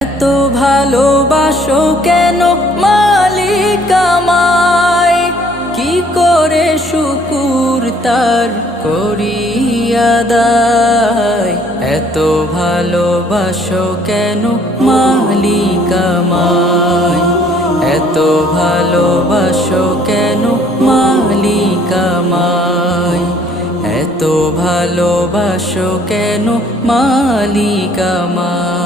এত ভালোবাসো কেন মালিক আমায়, কি করে শুকুর তার করি আদায়। এত ভালোবাসো কেন মালিক আমায়, এত ভালোবাসো কেন মালিক আমায়, এত ভালোবাসো কেন মালিক আমায়।